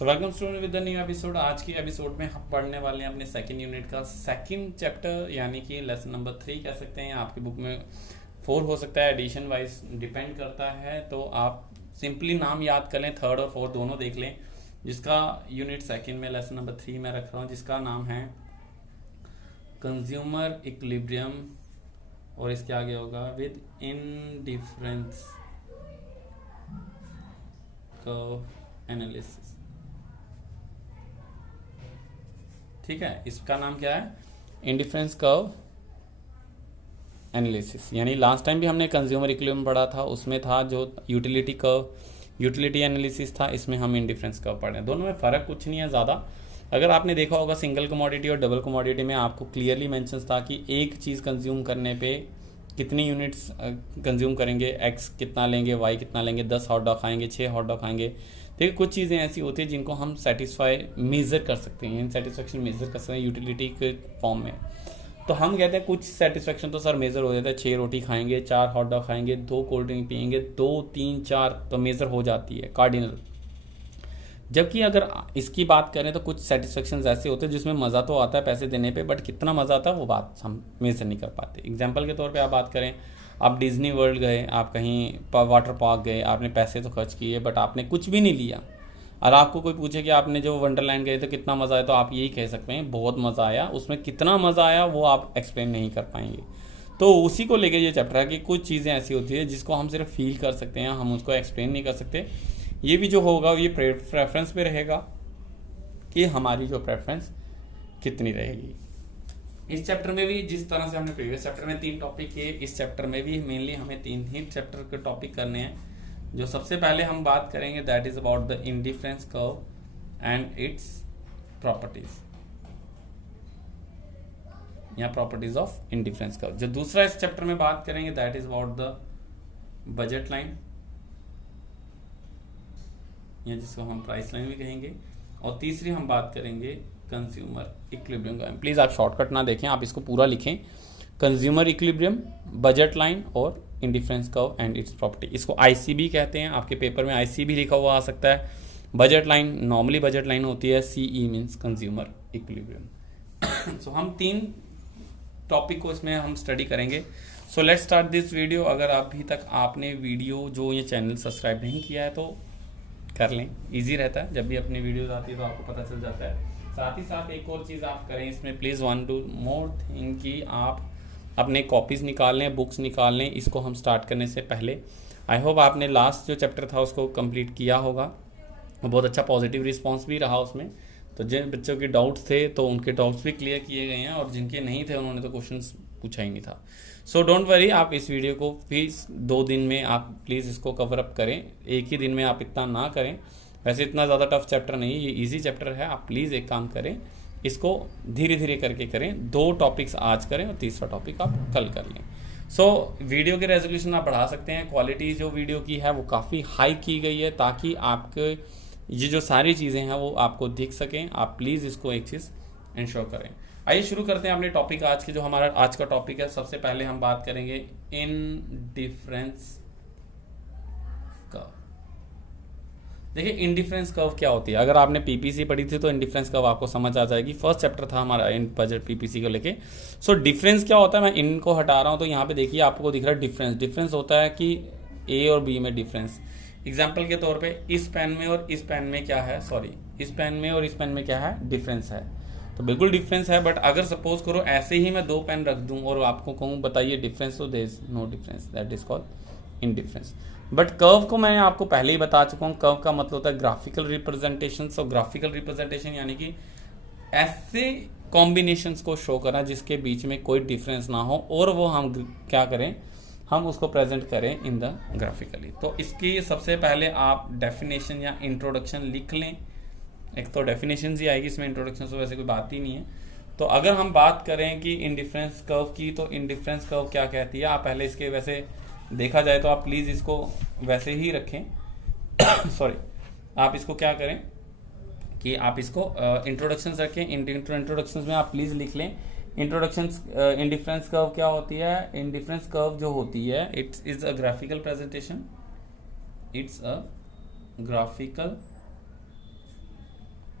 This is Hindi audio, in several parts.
So welcome student with the new episode. आज की एपिसोड में हम पढ़ने वाले हैं अपने सेकंड यूनिट का सेकंड चैप्टर, यानी कि लेसन नंबर 3 कह सकते हैं। आपकी बुक में 4 हो सकता है, एडिशन वाइज डिपेंड करता है। तो आप सिंपली नाम याद कर लें, 3rd और 4th दोनों देख लें। जिसका यूनिट सेकंड में लेसन नंबर 3 में रख रहा हूँ, जिसका नाम है कंज्यूमर इक्विलिब्रियम, और इसके आगे होगा विद इंडिफरेंस कर्व एनालिसिस। ठीक है, इसका नाम क्या है? Indifference curve analysis. यानी लास्ट टाइम भी हमने कंज्यूमर इक्विलिब्रियम पढ़ा था, उसमें था जो यूटिलिटी कर्व, यूटिलिटी एनालिसिस था। इसमें हम इंडिफरेंस कर्व पढ़ रहे हैं। दोनों में फ़र्क कुछ नहीं है ज़्यादा। अगर आपने देखा होगा सिंगल कमोडिटी और डबल कमोडिटी में आपको क्लियरली मेंशंस था कि एक चीज़ कंज्यूम करने पे कितनी यूनिट्स कंज्यूम करेंगे, एक्स कितना लेंगे, वाई कितना लेंगे, 10 हॉट डॉग खाएंगे, 6 हॉट डॉग खाएंगे। देखिए कुछ चीज़ें ऐसी होती है जिनको हम सेटिस्फाई मेज़र कर सकते हैं, सेटिस्फेक्शन मेज़र कर सकते हैं यूटिलिटी के फॉर्म में। तो हम कहते हैं कुछ सेटिस्फेक्शन तो सर मेज़र हो जाता है, 6 रोटी खाएंगे, 4 हॉट डॉग खाएंगे, 2 कोल्ड ड्रिंक पियेंगे, 2, 3, 4 तो मेज़र हो जाती है कार्डिनल। जबकि अगर इसकी बात करें तो कुछ सेटिस्फेक्शन ऐसे होते हैं जिसमें मज़ा तो आता है पैसे देने पे, बट कितना मज़ा आता है वो बात हम मेज़र नहीं कर पाते। एग्जांपल के तौर पे आप बात करें, आप डिज्नी वर्ल्ड गए, आप कहीं वाटर पार्क गए, आपने पैसे तो खर्च किए बट आपने कुछ भी नहीं लिया। और आपको कोई पूछे कि आपने जो वंडरलैंड गए तो कितना मज़ा आया, तो आप यही कह सकते हैं बहुत मज़ा आया। उसमें कितना मज़ा आया वो आप एक्सप्लेन नहीं कर पाएंगे। तो उसी को लेके ये चैप्टर है कि कुछ चीज़ें ऐसी होती है जिसको हम सिर्फ फील कर सकते हैं, हम उसको एक्सप्लेन नहीं कर सकते। ये भी जो होगा ये प्रेफरेंस पे रहेगा कि हमारी जो प्रेफरेंस कितनी रहेगी। इस चैप्टर में भी जिस तरह से हमने प्रीवियस चैप्टर में 3 टॉपिक किए, इस चैप्टर में भी मेनली हमें 3 ही चैप्टर के टॉपिक करने हैं। जो सबसे पहले हम बात करेंगे that is about the indifference curve and its properties, या प्रॉपर्टीज ऑफ इंडिफरेंस कर्व। जो दूसरा इस चैप्टर में बात करेंगे that is about the budget line, या जिसको हम प्राइस लाइन भी कहेंगे। और तीसरी हम बात करेंगे कंज्यूमर इक्विलिब्रियम का। प्लीज़ आप शॉर्टकट ना देखें, आप इसको पूरा लिखें। कंज्यूमर इक्विलिब्रियम, बजट लाइन और indifference curve and it's property. इसको आईसीबी कहते हैं, आपके पेपर में आईसीबी लिखा हुआ आ सकता है। Budget line normally budget line होती है, सीई मीन्स कंज्यूमर इक्विलिब्रियम। सो हम 3 टॉपिक को इसमें हम स्टडी करेंगे। So let's start this video. अगर अभी तक आपने वीडियो जो ये चैनल सब्सक्राइब नहीं किया है तो कर लें, इजी रहता है। जब भी अपनी वीडियोस आती है तो आपको पता चल जाता है। साथ ही साथ एक और चीज़ आप करें इसमें, please one do more thing कि आप अपने कॉपीज़ निकाल लें, बुक्स निकाल लें। इसको हम स्टार्ट करने से पहले आई होप आपने लास्ट जो चैप्टर था उसको कंप्लीट किया होगा। बहुत अच्छा पॉजिटिव रिस्पॉन्स भी रहा उसमें। तो जिन बच्चों के डाउट्स थे तो उनके डाउट्स भी क्लियर किए गए हैं, और जिनके नहीं थे उन्होंने तो क्वेश्चंस पूछा ही नहीं था। सो डोंट वरी, आप इस वीडियो को प्लीज़ 2 दिन में आप प्लीज़ इसको कवर अप करें। एक ही दिन में आप इतना ना करें। वैसे इतना ज़्यादा टफ चैप्टर नहीं है, ये इजी चैप्टर है। आप प्लीज़ एक काम करें, इसको धीरे धीरे करके करें। 2 टॉपिक्स आज करें और तीसरा टॉपिक आप कल कर लें। सो वीडियो के रेजोल्यूशन आप बढ़ा सकते हैं। क्वालिटी जो वीडियो की है वो काफ़ी हाई की गई है ताकि आपके ये जो सारी चीज़ें हैं वो आपको दिख सकें। आप प्लीज़ इसको एक चीज़ इंश्योर करें। आइए शुरू करते हैं अपने टॉपिक आज के। जो हमारा आज का टॉपिक है, सबसे पहले हम बात करेंगे इंडिफरेंस कर्व। देखिए इंडिफरेंस कर्व क्या होती है। अगर आपने पीपीसी पढ़ी थी तो इंडिफरेंस कर्व आपको समझ आ जाएगी। फर्स्ट चैप्टर था हमारा इन बजट पीपीसी को लेके। सो डिफरेंस क्या होता है, मैं इनको हटा रहा हूँ तो यहाँ पे देखिए आपको दिख रहा है डिफरेंस। डिफरेंस होता है कि ए और बी में डिफरेंस। एग्जाम्पल के तौर पे इस पेन में और इस पेन में क्या है, सॉरी इस पेन में और इस पेन में क्या है, डिफरेंस है। तो बिल्कुल डिफरेंस है। बट अगर सपोज करो ऐसे ही मैं 2 पेन रख दूं और आपको कहूँ बताइए डिफरेंस, तो there is no difference, that is called indifference. But curve को मैंने आपको पहले ही बता चुका हूँ। कर्व का मतलब होता है ग्राफिकल रिप्रेजेंटेशन। सो ग्राफिकल रिप्रेजेंटेशन यानी कि ऐसे कॉम्बिनेशंस को शो करना जिसके बीच में कोई डिफरेंस ना हो, और वो हम क्या करें, हम उसको प्रेजेंट करें इन द ग्राफिकली। तो इसकी सबसे पहले आप डेफिनेशन या इंट्रोडक्शन लिख लें। एक तो डेफिनेशन ही आएगी इसमें, इंट्रोडक्शन से वैसे कोई बात ही नहीं है। तो अगर हम बात करें कि इंडिफरेंस कर्व की, तो इंडिफरेंस कर्व क्या कहती है, आप पहले इसके वैसे देखा जाए तो आप प्लीज़ इसको वैसे ही रखें। सॉरी, आप इसको क्या करें कि आप इसको इंट्रोडक्शन रखें। इंट्रोडक्शन में आप प्लीज़ लिख लें इंट्रोडक्शन। इंडिफरेंस कर्व क्या होती है, इंडिफरेंस कर्व जो होती है it's is a graphical presentation, it's a graphical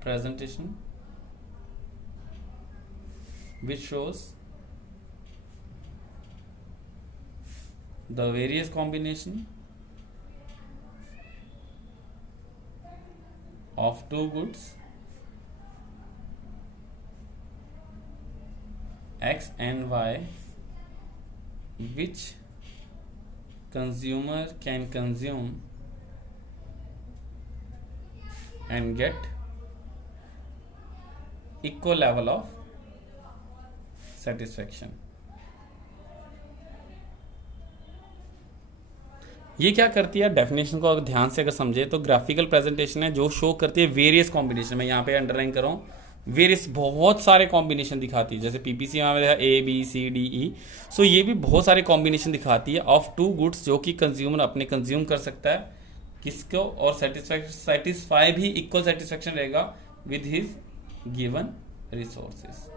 presentation which shows the various combination of two goods X and Y which consumer can consume and get equal level of satisfaction. ये क्या करती है, डेफिनेशन को अगर ध्यान से अगर समझे तो ग्राफिकल प्रेजेंटेशन है जो शो करती है वेरियस कॉम्बिनेशन। मैं यहाँ पे अंडरलाइन कर रहा हूँ, वेरियस बहुत सारे कॉम्बिनेशन दिखाती है। जैसे पीपीसी में देखा ए बी सी डी ई, सो ये भी बहुत सारे कॉम्बिनेशन दिखाती है ऑफ टू गुड्स जो कि कंज्यूमर अपने कंज्यूम कर सकता है किसको, और सेटिस्फाई भी इक्वल सेटिस्फेक्शन रहेगा विद हिज गिवन रिसोर्सेज।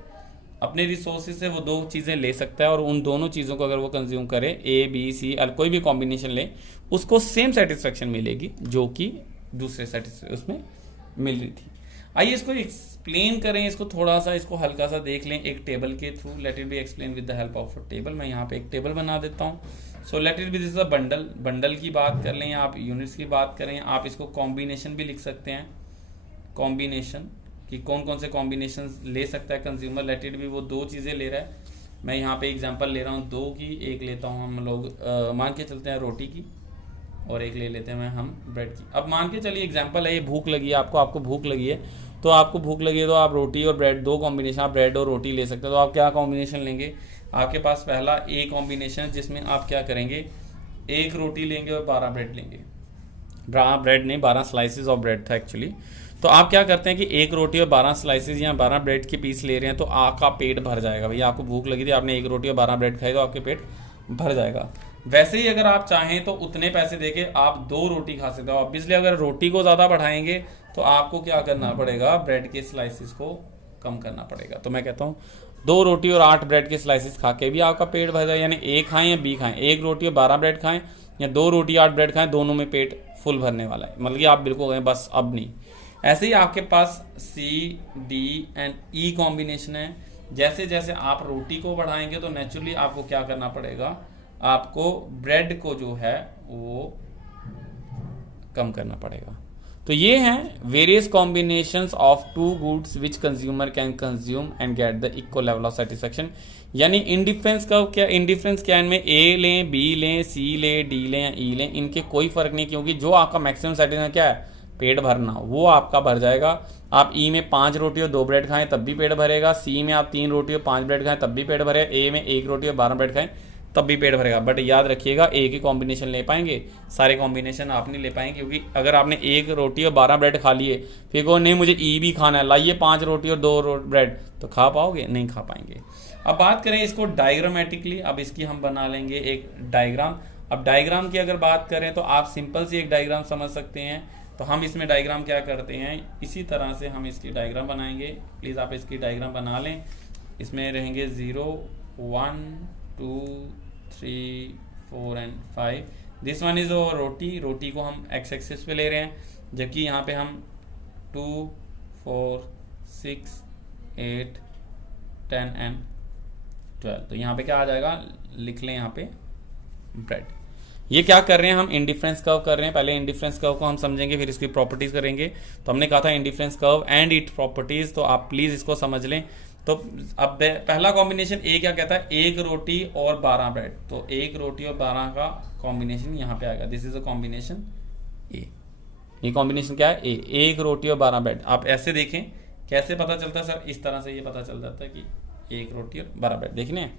अपने रिसोर्सेज से वो दो चीज़ें ले सकता है और उन दोनों चीज़ों को अगर वो कंज्यूम करे ए बी सी कोई भी कॉम्बिनेशन ले उसको सेम सेटिस्फेक्शन मिलेगी जो कि दूसरे सेटिस्फेक्शन उसमें मिल रही थी। आइए इसको एक्सप्लेन करें, इसको थोड़ा सा इसको हल्का सा देख लें एक टेबल के through. Let it be explain with the help of a table. मैं यहाँ पे एक टेबल बना देता हूँ। So let it be this a bundle. Bundle की बात कर लें या आप यूनिट्स की बात करें, आप इसको कॉम्बिनेशन भी लिख सकते हैं। कॉम्बिनेशन कि कौन कौन से कॉम्बिनेशन ले सकता है कंज्यूमर। लेट इट बी वो दो चीज़ें ले रहा है। मैं यहाँ पे एग्जांपल ले रहा हूँ दो की, एक लेता हूँ हम लोग मान के चलते हैं रोटी की, और एक ले लेते हैं हम ब्रेड की। अब मान के चलिए एग्जांपल है, ये भूख लगी है आपको भूख लगी है, तो आपको भूख लगी है तो आप रोटी और ब्रेड दो कॉम्बिनेशन, आप ब्रेड और रोटी ले सकते हो। तो आप क्या कॉम्बिनेशन लेंगे, आपके पास पहला ए कॉम्बिनेशन जिसमें आप क्या करेंगे, एक रोटी लेंगे और 12 ब्रेड लेंगे। ब्रेड नहीं, 12 स्लाइसेस ऑफ ब्रेड था एक्चुअली। तो आप क्या करते हैं कि एक रोटी और 12 स्लाइसेस या 12 ब्रेड के पीस ले रहे हैं तो आपका पेट भर जाएगा। भैया आपको भूख लगी थी, आपने एक रोटी और 12 ब्रेड खाई तो आपके पेट भर जाएगा। वैसे ही अगर आप चाहें तो उतने पैसे देके आप 2 रोटी खा सकते हो। ऑब्वियसली अगर रोटी को ज़्यादा बढ़ाएंगे तो आपको क्या करना पड़ेगा, ब्रेड के स्लाइसेस को कम करना पड़ेगा। तो मैं कहता हूँ 2 रोटी और 8 ब्रेड के स्लाइसेस खा के भी आपका पेट भर जाए, यानी ए खाएं या बी खाएं, एक रोटी और 12 ब्रेड खाएं या 2 रोटी 8 ब्रेड खाएं, दोनों में पेट फुल भरने वाला है। मतलब कि आप बिल्कुल कहें बस अब नहीं। ऐसे ही आपके पास C D and E combination है। जैसे जैसे आप रोटी को बढ़ाएंगे तो नेचुरली आपको क्या करना पड़ेगा, आपको ब्रेड को जो है वो कम करना पड़ेगा। तो ये हैं various combinations of two goods which consumer can consume and get the equal level of satisfaction. यानी इंडिफरेंस का क्या, इंडिफरेंस क्या इनमें, ए लें बी लें सी लें डी लें या ई लें, इनके कोई फर्क नहीं, क्योंकि जो आपका मैक्सिमम सेटिस्फेक्शन क्या है, पेट भरना, वो आपका भर जाएगा। आप ई में 5 रोटी और 2 ब्रेड खाएं तब भी पेट भरेगा, सी में आप 3 रोटी और 5 ब्रेड खाएं तब भी पेट भरेगा, ए में 1 रोटी और 12 ब्रेड खाएं तब भी पेट भरेगा। बट याद रखिएगा एक ही कॉम्बिनेशन ले पाएंगे, सारे कॉम्बिनेशन आप नहीं ले पाएंगे, क्योंकि अगर आपने 1 रोटी और 12 ब्रेड खा लिए फिर को नहीं मुझे ई भी खाना है, लाइए 5 रोटी और 2 ब्रेड, तो खा पाओगे, नहीं खा पाएंगे। अब बात करें इसको डायग्रामेटिकली, अब इसकी हम बना लेंगे एक डायग्राम। अब डायग्राम की अगर बात करें तो आप सिंपल सी एक डायग्राम समझ सकते हैं। तो हम इसमें डायग्राम क्या करते हैं, इसी तरह से हम इसकी डायग्राम बनाएंगे। प्लीज़ आप इसकी डायग्राम बना लें। इसमें रहेंगे 0 1 2 3 4 and 5। This one is over रोटी को हम एक्स एक्सिस पे ले रहे हैं, जबकि यहाँ पे हम 2 4 6 8 10 एंड 12। तो यहाँ पे क्या आ जाएगा, लिख लें यहाँ पे ब्रेड। ये क्या कर रहे हैं, हम इंडिफरेंस कर्व कर रहे हैं। पहले इंडिफरेंस कर्व को हम समझेंगे, फिर इसकी प्रॉपर्टीज करेंगे। तो हमने कहा था indifference curve and it properties, तो आप प्लीज इसको समझ लें। तो अब पहला कॉम्बिनेशन ए क्या कहता है, 1 रोटी और 12 ब्रेड। तो 1 रोटी और 12 का कॉम्बिनेशन यहाँ पे आएगा, दिस इज अ कॉम्बिनेशन ए। ये कॉम्बिनेशन क्या है, ए, 1 रोटी और 12 ब्रेड। आप ऐसे देखें कैसे पता चलता है सर, इस तरह से ये पता चल जाता है कि 1 रोटी और 12 ब्रेड। देखने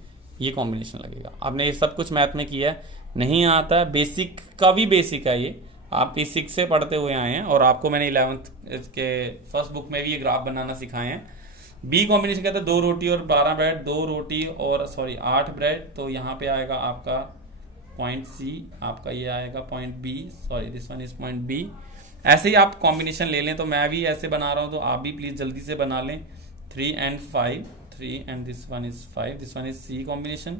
ये कॉम्बिनेशन लगेगा। आपने ये सब कुछ मैथ में किया है, नहीं आता है, बेसिक का भी बेसिक है ये, आप इस 6 से पढ़ते हुए आए हैं, और आपको मैंने 11th के फर्स्ट बुक में भी ये ग्राफ बनाना सिखाए हैं। बी कॉम्बिनेशन कहता है 2 रोटी और 12 ब्रेड, 2 रोटी और 8 ब्रेड। तो यहाँ पे आएगा आपका पॉइंट सी, आपका ये आएगा point B, sorry this one is point B. ऐसे ही आप कॉम्बिनेशन ले लें। तो मैं भी ऐसे बना रहा हूँ, तो आप भी प्लीज जल्दी से बना लें। 3 and 5, 3 and this one is 5, this one is C combination.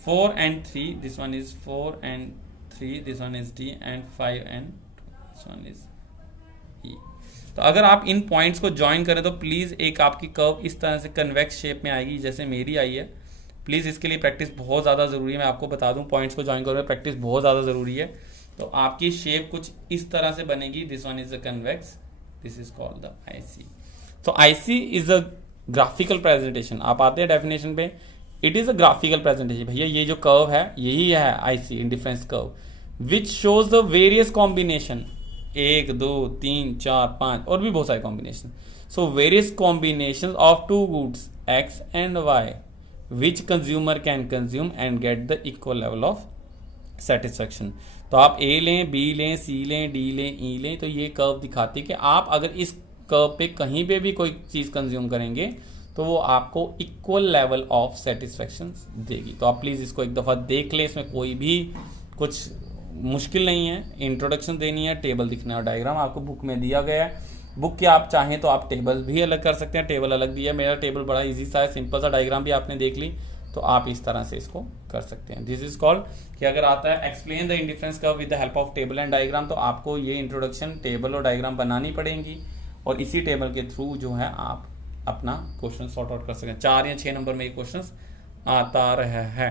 4 and 3, this one is 4 and 3, this one is D, and 5 and this one is E. तो अगर आप इन पॉइंट्स को ज्वाइन करें तो प्लीज़ एक आपकी कर्व इस तरह से कन्वेक्स शेप में आएगी जैसे मेरी आई है। प्लीज़ इसके लिए प्रैक्टिस बहुत ज़्यादा ज़रूरी है। मैं आपको बता दूं पॉइंट्स को ज्वाइन करोगे प्रैक्टिस बहुत ज़्यादा ज़रूरी है। तो आपकी शेप कुछ इस तरह से बनेगी। This one is a convex, this is called the IC. तो IC is a graphical presentation. आप आते हैं डेफिनेशन पे, it is a graphical presentation. भैया ये जो कर्व है यही है IC, indifference curve, which shows the various combination, 1 2 3 4 5 और भी बहुत सारे combination. So various combination of two goods X and Y which consumer can consume and get the equal level of satisfaction. तो आप ए लें, बी लें, सी लें, डी लें, ई लें, तो ये कर्व दिखाती है कि आप अगर इस कर्व पे कहीं पे भी कोई चीज़ कंज्यूम करेंगे तो वो आपको इक्वल लेवल ऑफ सेटिस्फेक्शन देगी। तो आप प्लीज़ इसको एक दफ़ा देख लें। इसमें कोई भी कुछ मुश्किल नहीं है। इंट्रोडक्शन देनी है, टेबल दिखना है और डायग्राम आपको बुक में दिया गया है। बुक के आप चाहें तो आप टेबल भी अलग कर सकते हैं, टेबल अलग दिया है। मेरा टेबल बड़ा इजी सा है, सिंपल सा, डायग्राम भी आपने देख ली, तो आप इस तरह से इसको कर सकते हैं। दिस इज कॉल्ड कि अगर आता है explain the indifference curve with the help of table and diagram, तो आपको ये इंट्रोडक्शन टेबल और डायग्राम बनानी पड़ेगी और इसी टेबल के थ्रू जो है आप अपना क्वेश्चन सॉर्ट आउट कर सकते हैं। 4 या 6 नंबर में ये क्वेश्चन आता रहा है।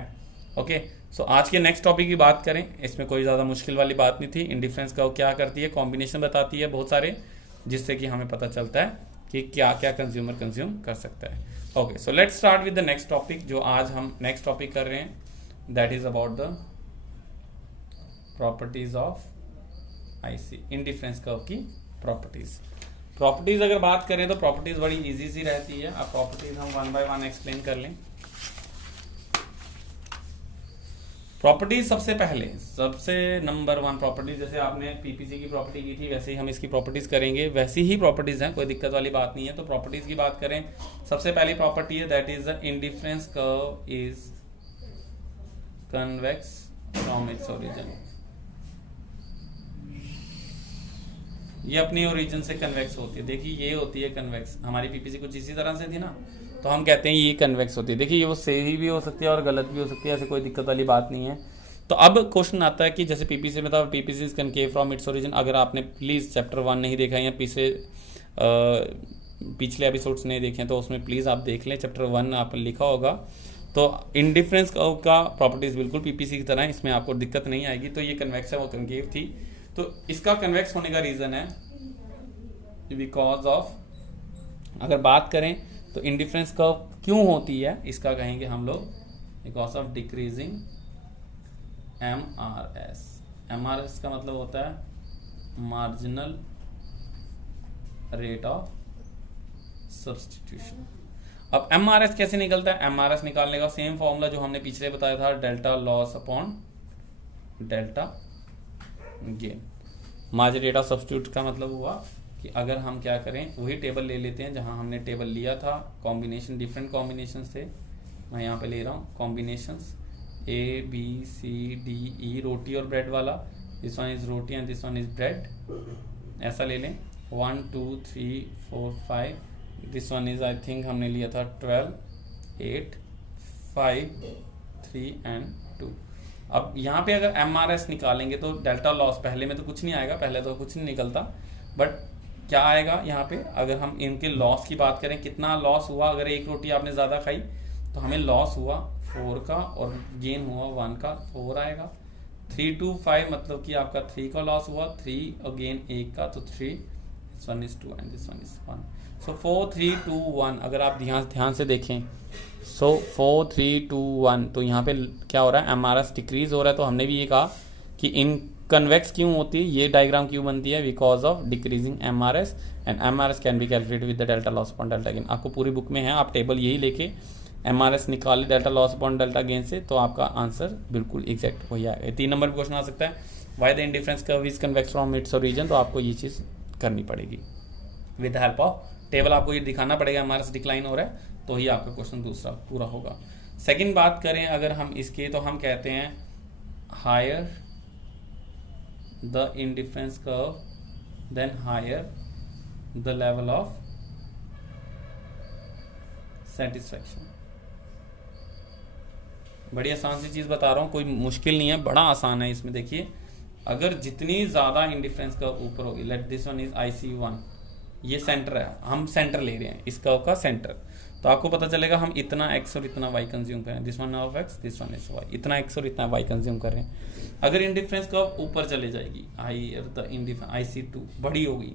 ओके, सो आज के नेक्स्ट टॉपिक की बात करें। इसमें कोई ज़्यादा मुश्किल वाली बात नहीं थी। इंडिफरेंस कर्व क्या करती है, कॉम्बिनेशन बताती है बहुत सारे, जिससे कि हमें पता चलता है कि क्या क्या कंज्यूमर कंज्यूम कर सकता है। Okay, so let's start with the next topic. जो आज हम नेक्स्ट टॉपिक कर रहे हैं that is about the properties of IC, indifference curve की प्रॉपर्टीज अगर बात करें तो प्रॉपर्टीज बड़ी इजी सी रहती है। अब प्रॉपर्टीज हम 1 बाय 1 एक्सप्लेन कर लें। प्रॉपर्टीज सबसे नंबर 1 प्रॉपर्टीज, जैसे आपने पीपीसी की प्रॉपर्टी की थी वैसे ही हम इसकी प्रॉपर्टीज करेंगे। वैसी ही प्रॉपर्टीज हैं, कोई दिक्कत वाली बात नहीं है। तो प्रॉपर्टीज की बात करें, सबसे पहली प्रॉपर्टी है that is the indifference curve is convex from its origin. ये अपनी ओरिजिन से कन्वेक्स होती है। देखिए ये होती है कन्वेक्स, हमारी पीपीसी कुछ इसी तरह से थी ना, तो हम कहते हैं ये कन्वेक्स होती है। देखिए ये वो सही भी हो सकती है और गलत भी हो सकती है, ऐसे कोई दिक्कत वाली बात नहीं है। तो अब क्वेश्चन आता है कि जैसे पीपीसी में था PPC is concave from its origin. अगर आपने प्लीज़ चैप्टर 1 नहीं देखा या पिछले एपिसोड्स नहीं देखे तो उसमें प्लीज़ आप देख लें, चैप्टर 1 आप लिखा होगा। तो इंडिफरेंस का प्रॉपर्टीज बिल्कुल पीपीसी की तरह है, इसमें आपको दिक्कत नहीं आएगी। तो ये कन्वेक्स है, वो कनकेव थी। तो इसका कन्वेक्स होने का रीज़न है बिकॉज ऑफ, अगर बात करें तो इंडिफरेंस कर्व क्यों होती है, इसका कहेंगे हम लोग because of decreasing MRS. MRS का मतलब होता है मार्जिनल रेट ऑफ सब्स्टिट्यूशन। अब एमआरएस कैसे निकलता है, एमआरएस निकालने का सेम फॉर्मूला जो हमने पिछले बताया था, delta loss upon delta gain. Marginal rate of substitute का मतलब हुआ कि अगर हम क्या करें, वही टेबल ले लेते हैं जहां हमने टेबल लिया था, कॉम्बिनेशन डिफरेंट कॉम्बिनेशन थे। मैं यहाँ पे ले रहा हूँ combinations A B C D E, रोटी और ब्रेड वाला, this one is roti and this one is bread, ऐसा ले लें। 1 2 3 4 5, this one is I think हमने लिया था 12 8 5 3 एंड 2। अब यहाँ पे अगर एमआरएस निकालेंगे तो डेल्टा लॉस, पहले में तो कुछ नहीं आएगा, पहले तो कुछ नहीं निकलता, बट क्या आएगा यहाँ पे, अगर हम इनके लॉस की बात करें, कितना लॉस हुआ, अगर एक रोटी आपने ज़्यादा खाई तो हमें लॉस हुआ 4 का और गेन हुआ 1 का, 4 आएगा। 3 2 5 मतलब कि आपका 3 का लॉस हुआ, 3 और गेन 1 का, तो 3, this one is 2 and this one is 1। सो 4 3 2 1, अगर आप ध्यान से देखें, सो 4 3 2 1, तो यहाँ पे क्या हो रहा है, एमआरएस डिक्रीज हो रहा है। तो हमने भी ये कहा कि इन कन्वेक्स क्यों होती है, ये डायग्राम क्यों बनती है, because of decreasing MRS and MRS can be calculated with the delta loss upon delta gain. आपको पूरी बुक में है, आप टेबल यही लेके एमआरएस निकाले delta loss upon delta gain से, तो आपका आंसर बिल्कुल एग्जैक्ट वही आएगा। 3 नंबर पर क्वेश्चन आ सकता है, why the indifference curve is convex from its origin. तो आपको ये चीज़ करनी पड़ेगी with the help of table, आपको ये दिखाना पड़ेगा एमआरएस डिक्लाइन हो रहा है, तो ही आपका क्वेश्चन दूसरा पूरा होगा। सेकेंड बात करें अगर हम इसके, तो हम कहते हैं higher the indifference curve, then higher the level of satisfaction। बड़ी आसान सी चीज़ बता रहा हूँ, कोई मुश्किल नहीं है, बड़ा आसान है। इसमें देखिए, अगर जितनी ज़्यादा इंडिफरेंस कर्व ऊपर होगी, let this one is IC1, ये सेंटर है, हम सेंटर ले रहे हैं इस कर्व का सेंटर, तो आपको पता चलेगा हम इतना x और इतना y कंज्यूम कर रहे हैं, this one of x this one is y, इतना x और इतना y कंज्यूम कर रहे हैं। अगर इंडिफरेंस कर्व ऊपर चले जाएगी, IC2 बड़ी होगी,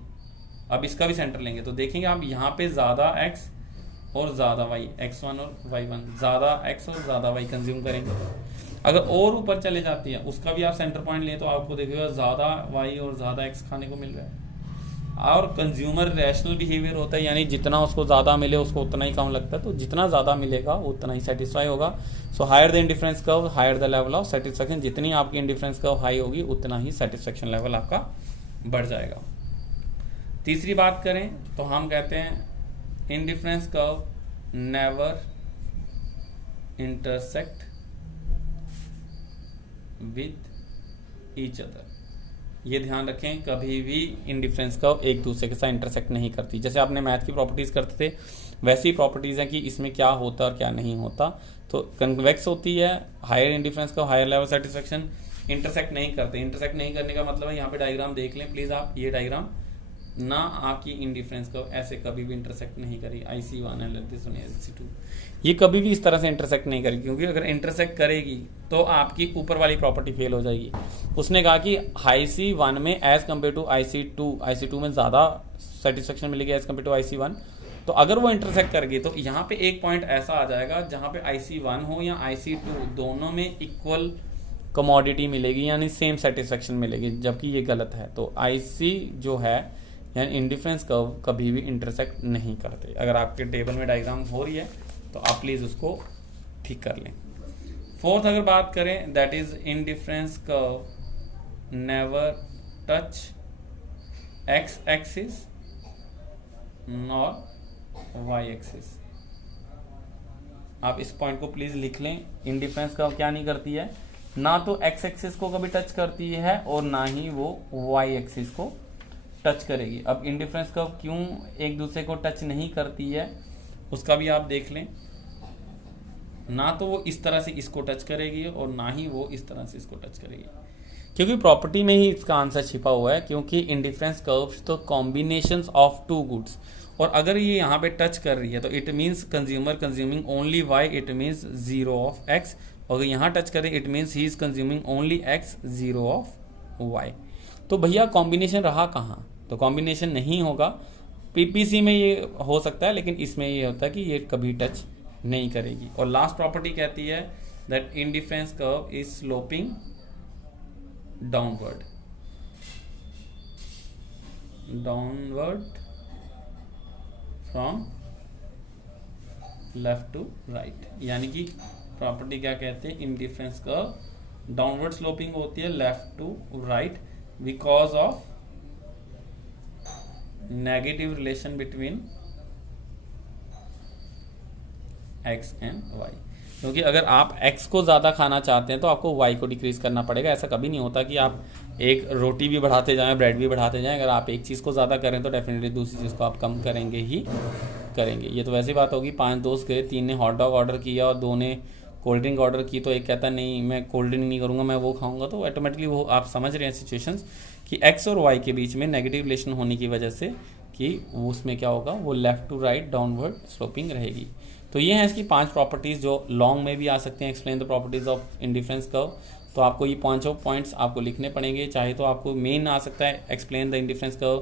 अब इसका भी सेंटर लेंगे तो देखेंगे आप यहाँ पे ज़्यादा x और ज़्यादा y, x1 और y1, ज़्यादा x और ज़्यादा y कंज्यूम करेंगे। अगर और ऊपर चले जाती है, उसका भी आप सेंटर पॉइंट लें तो आपको देखिएगा ज़्यादा y और ज़्यादा x खाने को मिल रहा है। और कंज्यूमर रैशनल बिहेवियर होता है, यानी जितना उसको ज़्यादा मिले उसको उतना ही कम लगता है, तो जितना ज़्यादा मिलेगा उतना ही सेटिस्फाई होगा। So higher the indifference curve higher the level of satisfaction, जितनी आपकी इंडिफरेंस कर्व हाई होगी उतना ही सेटिस्फेक्शन लेवल आपका बढ़ जाएगा। तीसरी बात करें तो हम कहते हैं indifference curve never intersect with each other. ये ध्यान रखें, कभी भी इंडिफरेंस कर्व एक दूसरे के साथ इंटरसेक्ट नहीं करती। जैसे आपने मैथ की प्रॉपर्टीज़ करते थे वैसी प्रॉपर्टीज़ हैं कि इसमें क्या होता और क्या नहीं होता। तो कन्वेक्स होती है, higher indifference curve higher level satisfaction, intersect नहीं करते। इंटरसेक्ट नहीं करने का मतलब है, यहाँ पे डायग्राम देख लें प्लीज़ आप, ये डायग्राम ना आपकी इंडिफरेंस कर्व ऐसे कभी भी इंटरसेक्ट नहीं करी, IC1 and this one IC2, ये कभी भी इस तरह से इंटरसेक्ट नहीं करेगी, क्योंकि अगर इंटरसेक्ट करेगी तो आपकी ऊपर वाली प्रॉपर्टी फेल हो जाएगी। उसने कहा कि IC1 में एज कम्पेयर टू IC2 में ज़्यादा सेटिस्फेक्शन मिलेगी एज कम्पेयर टू IC1, तो अगर वो इंटरसेक्ट करेगी तो यहाँ पे एक पॉइंट ऐसा आ जाएगा जहाँ पे IC1 हो या IC2 दोनों में इक्वल कमोडिटी मिलेगी, यानी सेम सेटिस्फेक्शन मिलेगी, जबकि ये गलत है। तो IC जो है यानी इंडिफरेंस कर्व कभी भी इंटरसेक्ट नहीं करते। अगर आपके टेबल में डायग्राम हो रही है तो आप प्लीज़ उसको ठीक कर लें। फोर्थ अगर बात करें, that is indifference curve never touch x axis nor y axis. आप इस पॉइंट को प्लीज लिख लें, इंडिफरेंस कर्व क्या नहीं करती है, ना तो x एक्सिस को कभी टच करती है और ना ही वो y एक्सिस को टच करेगी। अब इंडिफरेंस कर्व क्यों एक दूसरे को टच नहीं करती है उसका भी आप देख लें, ना तो वो इस तरह से इसको टच करेगी और ना ही वो इस तरह से इसको टच करेगी, क्योंकि प्रॉपर्टी में ही इसका आंसर छिपा हुआ है। क्योंकि इंडिफरेंस कर्व्स तो कॉम्बिनेशंस ऑफ टू गुड्स, और अगर ये यहाँ पे टच कर रही है तो it means consumer consuming only y, it means 0 of x। अगर यहाँ टच करें it means he is consuming only x, 0 of y। तो भैया कॉम्बिनेशन रहा कहाँ, तो कॉम्बिनेशन नहीं होगा। पीपीसी में ये हो सकता है, लेकिन इसमें ये होता है कि ये कभी टच नहीं करेगी। और लास्ट प्रॉपर्टी कहती है that indifference curve is sloping downward from left to right. यानी कि प्रॉपर्टी क्या कहते हैं, इंडिफरेंस कर्व डाउनवर्ड स्लोपिंग होती है left to right because of negative relation between x and y। क्योंकि अगर आप x को ज़्यादा खाना चाहते हैं तो आपको y को डिक्रीज करना पड़ेगा। ऐसा कभी नहीं होता कि आप एक रोटी भी बढ़ाते जाएं, ब्रेड भी बढ़ाते जाएं। अगर आप एक चीज़ को ज़्यादा करें तो डेफिनेटली दूसरी चीज़ को आप कम करेंगे ही करेंगे। ये तो वैसी बात होगी, 5 दोस्त गए, 3 ने हॉट डॉग ऑर्डर किया और 2 ने कोल्ड ड्रिंक ऑर्डर की, तो एक कहता नहीं मैं कोल्ड ड्रिंक नहीं करूँगा, मैं वो खाऊंगा। तो ऑटोमेटिकली वो आप समझ रहे हैं सिचुएशंस कि x और y के बीच में नेगेटिव रिलेशन होने की वजह से कि उसमें क्या होगा, वो left to right downward sloping रहेगी। तो ये हैं इसकी 5 प्रॉपर्टीज़ जो लॉन्ग में भी आ सकते हैं। Explain the properties of indifference curve, तो आपको ये 5 पॉइंट्स आपको लिखने पड़ेंगे। चाहे तो आपको मेन आ सकता है explain the indifference curve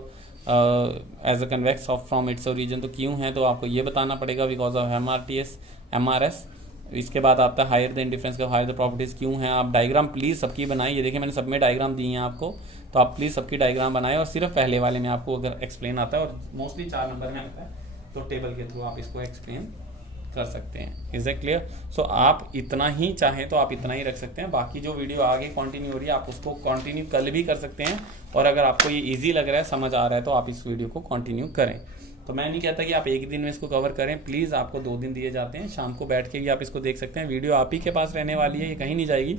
as a convex off from its origin, तो क्यों है तो आपको ये बताना पड़ेगा बिकॉज ऑफ MRS। इसके बाद आता है higher the indifference curve higher the properties क्यों हैं। आप डायग्राम प्लीज़ सबकी बनाइए, ये देखिए मैंने सब में डायग्राम दी हैं आपको, तो आप प्लीज़ सबकी डायग्राम बनाएं। और सिर्फ पहले वाले में आपको अगर एक्सप्लेन आता है, और मोस्टली 4 नंबर में आता है, तो टेबल के थ्रू आप इसको एक्सप्लेन कर सकते हैं। Is it clear? सो आप इतना ही चाहें तो आप इतना ही रख सकते हैं। बाकी जो वीडियो आगे कंटिन्यू हो रही है आप उसको कंटिन्यू कल भी कर सकते हैं, और अगर आपको ये इजी लग रहा है, समझ आ रहा है, तो आप इस वीडियो को कंटिन्यू करें। तो मैं नहीं कहता कि आप एक दिन में इसको कवर करें, प्लीज़ आपको 2 दिन दिए जाते हैं, शाम को बैठ के भी आप इसको देख सकते हैं। वीडियो आप ही के पास रहने वाली है, ये कहीं नहीं जाएगी।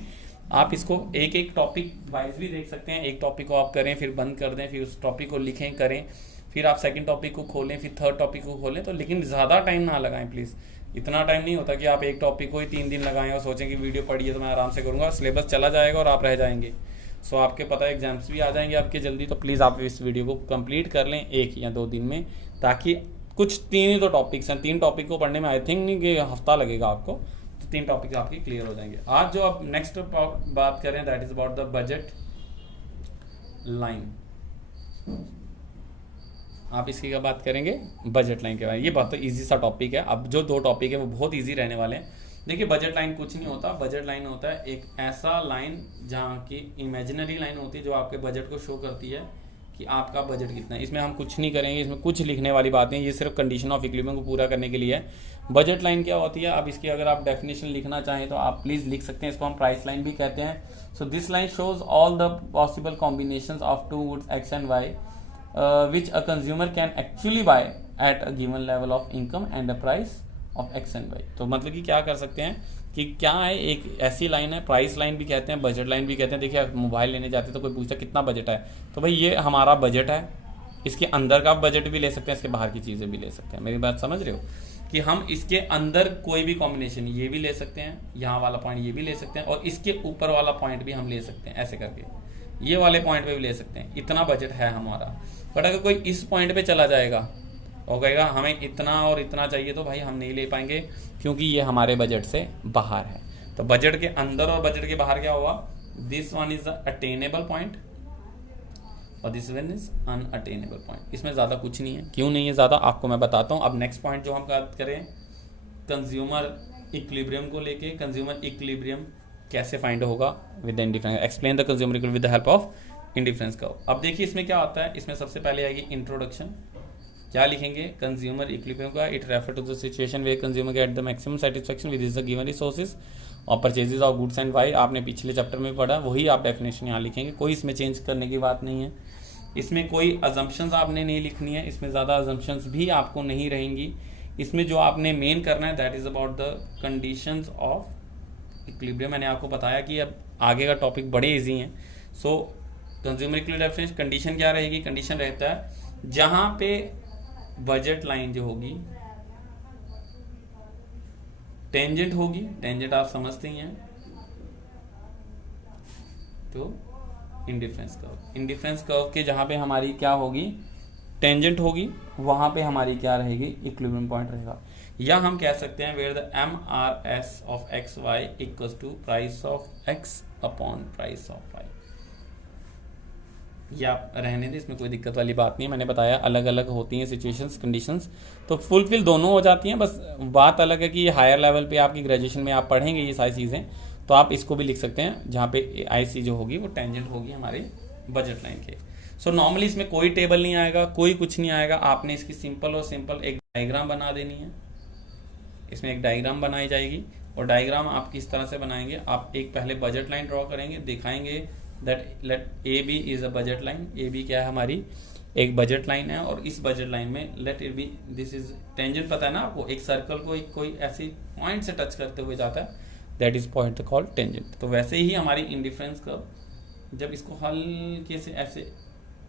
आप इसको एक एक टॉपिक वाइज भी देख सकते हैं। एक टॉपिक को आप करें, फिर बंद कर दें, फिर उस टॉपिक को लिखें करें, फिर आप सेकंड टॉपिक को खोलें, फिर थर्ड टॉपिक को खोलें। तो लेकिन ज़्यादा टाइम ना लगाएं प्लीज़। इतना टाइम नहीं होता कि आप एक टॉपिक को ही 3 दिन लगाएं और सोचें कि वीडियो पढ़ी है तो मैं आराम से करूँगा, सिलेबस चला जाएगा और आप रह जाएंगे। सो आपके पता है एग्जाम्स भी आ जाएंगे आपके जल्दी, तो प्लीज़ आप इस वीडियो को कंप्लीट कर लें 1 या 2 दिन में, ताकि कुछ 3 ही तो टॉपिक्स हैं, 3 टॉपिक को पढ़ने में आई थिंक नहीं कि हफ्ता लगेगा आपको, तो 3 टॉपिक आपके क्लियर हो जाएंगे। आज जो आप नेक्स्ट बात करें that is about the budget line. आप इसकी क्या बात करेंगे, बजट लाइन के बारे में। ये बहुत तो ईजी सा टॉपिक है। अब जो 2 टॉपिक है वो बहुत ईजी रहने वाले हैं। देखिए बजट लाइन कुछ नहीं होता, बजट लाइन होता है एक ऐसा लाइन जहाँ की इमेजिनरी लाइन होती है जो आपके बजट को शो करती है कि आपका बजट कितना है। इसमें हम कुछ नहीं करेंगे, इसमें कुछ लिखने वाली बात नहीं, ये सिर्फ कंडीशन ऑफ इक्विलिब्रियम को पूरा करने के लिए है। बजट लाइन क्या होती है, अब इसकी अगर आप डेफिनेशन लिखना चाहें तो आप प्लीज लिख सकते हैं। इसको हम प्राइस लाइन भी कहते हैं। So this line shows all the possible combinations of 2 goods X and Y which a consumer can actually buy at a given level of income and a price of x and y। तो मतलब कि क्या कर सकते हैं कि क्या है, एक ऐसी लाइन है, प्राइस लाइन भी कहते हैं, बजट लाइन भी कहते हैं। देखिए मोबाइल लेने जाते हैं तो कोई पूछता है कितना बजट है, तो भाई ये हमारा बजट है, इसके अंदर का बजट भी ले सकते हैं, इसके बाहर की चीज़ें भी ले सकते हैं। मेरी बात समझ रहे हो कि हम इसके अंदर कोई भी कॉम्बिनेशन ये भी ले सकते हैं, यहाँ वाला पॉइंट ये भी ले सकते हैं, और इसके ऊपर वाला पॉइंट भी हम ले सकते हैं, ऐसे करके ये वाले पॉइंट पे भी ले सकते हैं। इतना बजट है हमारा। बट अगर कोई इस पॉइंट पे चला जाएगा और कहेगा हमें इतना और इतना चाहिए, तो भाई हम नहीं ले पाएंगे क्योंकि ये हमारे बजट से बाहर है। तो बजट के अंदर और बजट के बाहर क्या हुआ, this one is the attainable point और this one is unattainable point. इसमें ज़्यादा कुछ नहीं है। क्यों नहीं है ज़्यादा, आपको मैं बताता हूँ। अब नेक्स्ट पॉइंट जो हम बात करें कंज्यूमर इक्विलिब्रियम को लेके, कंज्यूमर इक्विलिब्रियम कैसे फाइंड होगा with indifference, explain the consumer equilibrium with the help of indifference curve. अब देखिए इसमें क्या आता है, इसमें सबसे पहले आएगी इंट्रोडक्शन। क्या लिखेंगे, कंज्यूमर इक्विलिब्रियम का it refer to the situation where consumer get the maximum satisfaction with the given resources और purchases of goods and Y. आपने पिछले चैप्टर में पढ़ा, वही आप डेफिनेशन यहाँ लिखेंगे, कोई इसमें चेंज करने की बात नहीं है। इसमें कोई अजम्पशंस आपने नहीं लिखनी है, इसमें ज़्यादा अजम्पशंस भी आपको नहीं रहेंगी। इसमें जो आपने मेन करना है that is about the conditions of equilibrium. मैंने आपको बताया कि अब आगे का टॉपिक बड़े इजी हैं। सो कंज्यूमर इक्विलिब्रियम डेफिनेशन, कंडीशन क्या रहेगी, कंडीशन रहता है जहां पे बजट लाइन जो होगी टेंजेंट होगी, टेंजेंट आप समझते ही हैं, तो इंडिफरेंस कर्व, इंडिफरेंस कर्व के जहां पे हमारी क्या होगी, टेंजेंट होगी, वहां पे हमारी क्या रहेगी, इक्विलिब्रियम पॉइंट रहेगा। या हम कह सकते हैं where the MRS of X Y equals to price of X upon price of Y. ये आप रहने दें, इसमें कोई दिक्कत वाली बात नहीं है। मैंने बताया अलग अलग होती हैं सिचुएशंस, कंडीशंस, तो फुलफिल दोनों हो जाती हैं। बस बात अलग है कि हायर लेवल पे आपकी ग्रेजुएशन में आप पढ़ेंगे ये सारी चीज़ें, तो आप इसको भी लिख सकते हैं जहाँ पे IC जो होगी वो टेंजेंट होगी हमारे बजट लाइन के। सो नॉर्मली इसमें कोई टेबल नहीं आएगा, कोई कुछ नहीं आएगा। आपने इसकी सिंपल और सिंपल एक डायग्राम बना देनी है। इसमें एक डायग्राम बनाई जाएगी और डायग्राम आप किस तरह से बनाएंगे, आप एक पहले बजट लाइन ड्रॉ करेंगे, दिखाएंगे that let AB is a budget line. AB क्या है, हमारी एक बजट लाइन है, और इस बजट लाइन में let it be this is tangent. पता है ना आपको, एक सर्कल को एक कोई ऐसी पॉइंट से टच करते हुए जाता है, that is point called tangent. तो वैसे ही हमारी इंडिफरेंस कर्व जब इसको हल्के से ऐसे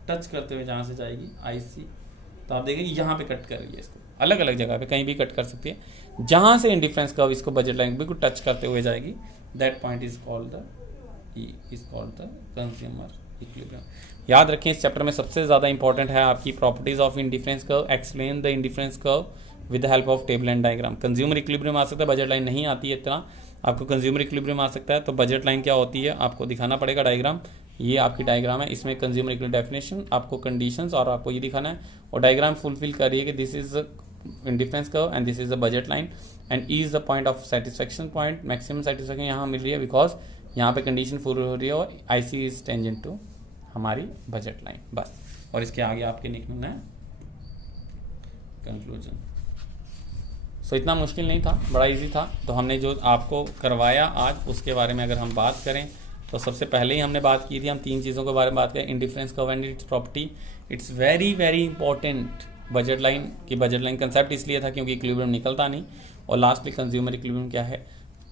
टच करते हुए जहाँ से जाएगी IC, तो आप देखेंगे यहाँ पे कट कर रही है, इसको अलग अलग जगह पे कहीं भी कट कर सकती है। जहाँ से इंडिफरेंस कर्व इसको बजट लाइन बिल्कुल टच करते हुए जाएगी, that point is called the consumer equilibrium. याद रखें इस चैप्टर में सबसे ज़्यादा इंपॉर्टेंट है आपकी properties of indifference curve, explain the indifference curve with the help of table and diagram. Consumer equilibrium आ सकता है, बजट लाइन नहीं आती है इतना, आपको कंज्यूमर इक्विलिब्रियम आ सकता है। तो बजट लाइन क्या होती है आपको दिखाना पड़ेगा डायग्राम। ये आपकी डायग्राम है, इसमें कंज्यूमर इक्विलिब्रियम डेफिनेशन, आपको कंडीशंस और आपको ये दिखाना है, और डायग्राम फुलफिल करिए कि this is indifference curve and this is the budget line and E is the point of satisfaction point, maximum satisfaction यहाँ मिल रही है बिकॉज यहाँ पे कंडीशन फुल हो रही है और IC इज टेंजेंट टू हमारी बजट लाइन, बस। और इसके आगे आपके निकलना है कंक्लूजन। सो इतना मुश्किल नहीं था, बड़ा इजी था। तो हमने जो आपको करवाया आज उसके बारे में अगर हम बात करें तो सबसे पहले ही हमने बात की थी, हम 3 चीज़ों के बारे में बात करें, indifference curve and it's property. It's very very important budget line की, बजट लाइन कंसेप्ट इसलिए था क्योंकि इक्विलिब्रियम निकलता नहीं, और लास्टली कंज्यूमर इक्विलिब्रियम क्या है,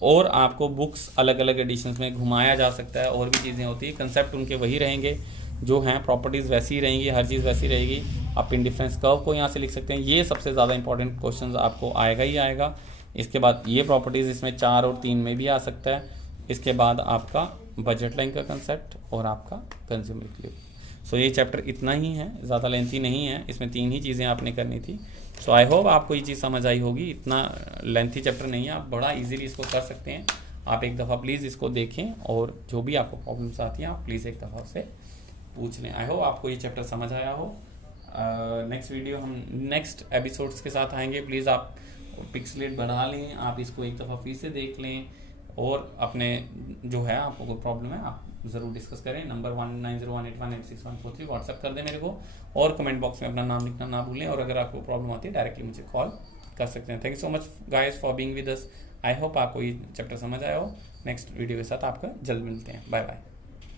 और आपको बुक्स अलग अलग एडिशंस में घुमाया जा सकता है, और भी चीज़ें होती है, कंसेप्ट उनके वही रहेंगे जो हैं, प्रॉपर्टीज़ वैसी ही रहेंगी, हर चीज़ वैसी रहेगी। आप इंडिफरेंस कर्व को यहाँ से लिख सकते हैं, ये सबसे ज़्यादा इंपॉर्टेंट क्वेश्चन आपको आएगा ही आएगा। इसके बाद ये प्रॉपर्टीज़ इसमें 4 और 3 में भी आ सकता है। इसके बाद आपका बजट लाइन का कंसेप्ट और आपका कंज्यूमर इक्विलिब्रियम। सो ये चैप्टर इतना ही है, ज़्यादा लेंथी नहीं है, इसमें 3 ही चीज़ें आपने करनी थी। सो आई होप आपको ये चीज़ समझ आई होगी। इतना लेंथी चैप्टर नहीं है, आप बड़ा इजीली इसको कर सकते हैं। आप एक दफ़ा प्लीज़ इसको देखें और जो भी आपको प्रॉब्लम्स आती हैं आप प्लीज़ एक दफ़ा से पूछ लें। आई होप आपको ये चैप्टर समझ आया हो। नेक्स्ट वीडियो हम नेक्स्ट एपिसोड्स के साथ आएंगे। प्लीज़ आप पिक्सलेट बढ़ा लें, आप इसको एक दफ़ा फिर से देख लें और अपने जो है आपको कोई प्रॉब्लम है आप ज़रूर डिस्कस करें। नंबर 190181864143 व्हाट्सएप कर दें मेरे को, और कमेंट बॉक्स में अपना नाम लिखना ना भूलें। और अगर आपको प्रॉब्लम आती है डायरेक्टली मुझे कॉल कर सकते हैं। Thank you so much guys for being with us. I hope आपको ये चैप्टर समझ आया हो। नेक्स्ट वीडियो के साथ आपका जल्द मिलते हैं। Bye bye.